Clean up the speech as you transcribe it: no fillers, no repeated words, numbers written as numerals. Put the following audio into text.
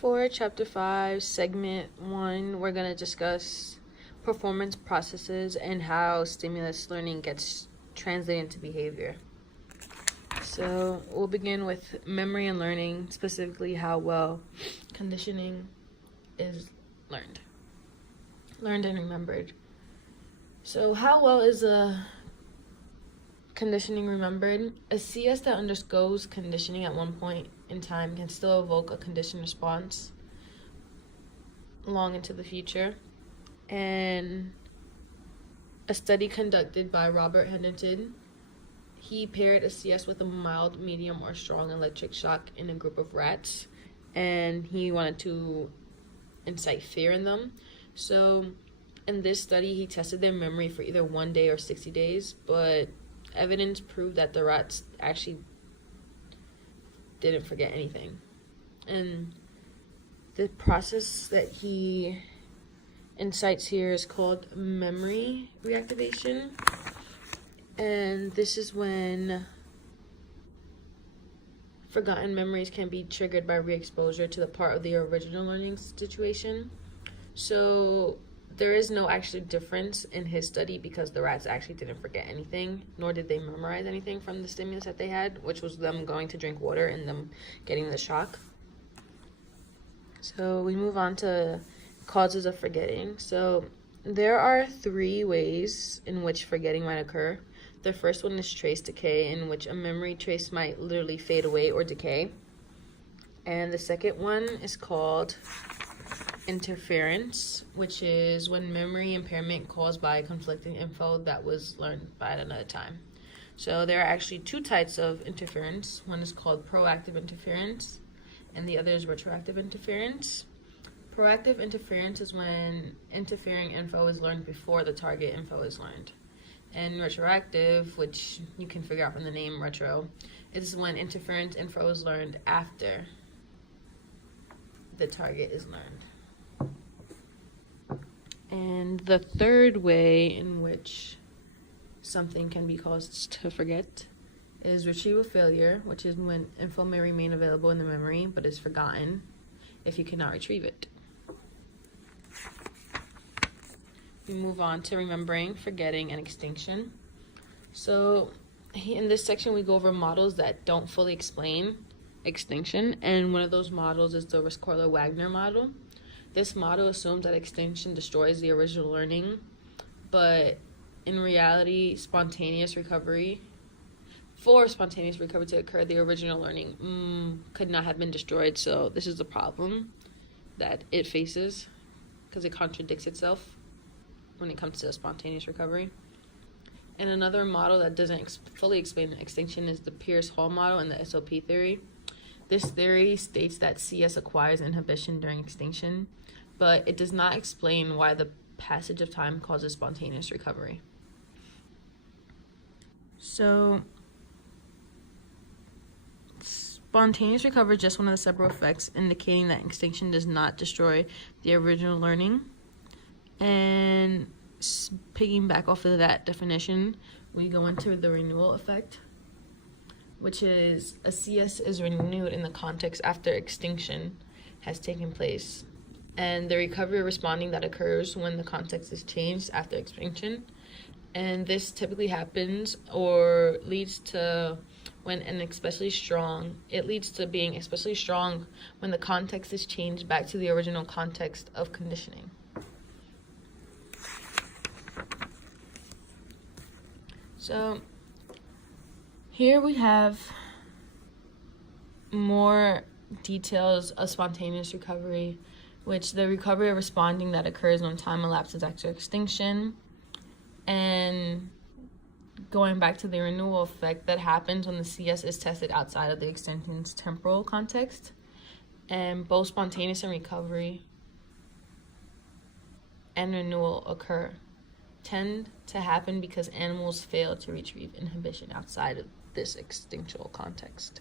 For Chapter 5, Segment 1, we're going to discuss performance processes and how stimulus learning gets translated into behavior. So we'll begin with memory and learning, specifically how well conditioning is learned and remembered. So how well is conditioning remembered? A CS that undergoes conditioning at one point in time can still evoke a conditioned response long into the future. And a study conducted by Robert Henderson, he paired a CS with a mild, medium, or strong electric shock in a group of rats, and he wanted to incite fear in them. So in this study, he tested their memory for either 1 day or 60 days, but evidence proved that the rats actually didn't forget anything. And the process that he incites here is called memory reactivation. And this is when forgotten memories can be triggered by re-exposure to the part of the original learning situation. So there is no actual difference in his study because the rats actually didn't forget anything, nor did they memorize anything from the stimulus that they had, which was them going to drink water and them getting the shock. So we move on to causes of forgetting. So there are 3 ways in which forgetting might occur. The first one is trace decay, in which a memory trace might literally fade away or decay. And the second one is called interference, which is when memory impairment caused by conflicting info that was learned by another time. So there are actually 2 types of interference. One is called proactive interference, and the other is retroactive interference. Proactive interference is when interfering info is learned before the target info is learned. And retroactive, which you can figure out from the name retro, is when interference info is learned after the target is learned. And the third way in which something can be caused to forget is retrieval failure, which is when info may remain available in the memory but is forgotten if you cannot retrieve it. We move on to remembering, forgetting, and extinction. So in this section, we go over models that don't fully explain extinction, and one of those models is the Rescorla-Wagner model. This model assumes that extinction destroys the original learning, but in reality, for spontaneous recovery to occur, the original learning could not have been destroyed. So this is the problem that it faces because it contradicts itself when it comes to spontaneous recovery. And another model that doesn't fully explain extinction is the Peirce-Hall model and the SOP theory. This theory states that CS acquires inhibition during extinction, but it does not explain why the passage of time causes spontaneous recovery. So spontaneous recovery is just one of the several effects indicating that extinction does not destroy the original learning. And piggyback off of that definition, we go into the renewal effect, which is a CS is renewed in the context after extinction has taken place, and the recovery responding that occurs when the context is changed after extinction. And this typically happens or leads to it leads to being especially strong when the context is changed back to the original context of conditioning. So here we have more details of spontaneous recovery, which the recovery of responding that occurs when time elapses after extinction, and going back to the renewal effect that happens when the CS is tested outside of the extinction's temporal context. And both spontaneous and recovery and renewal tend to happen because animals fail to retrieve inhibition outside of this extinctional context.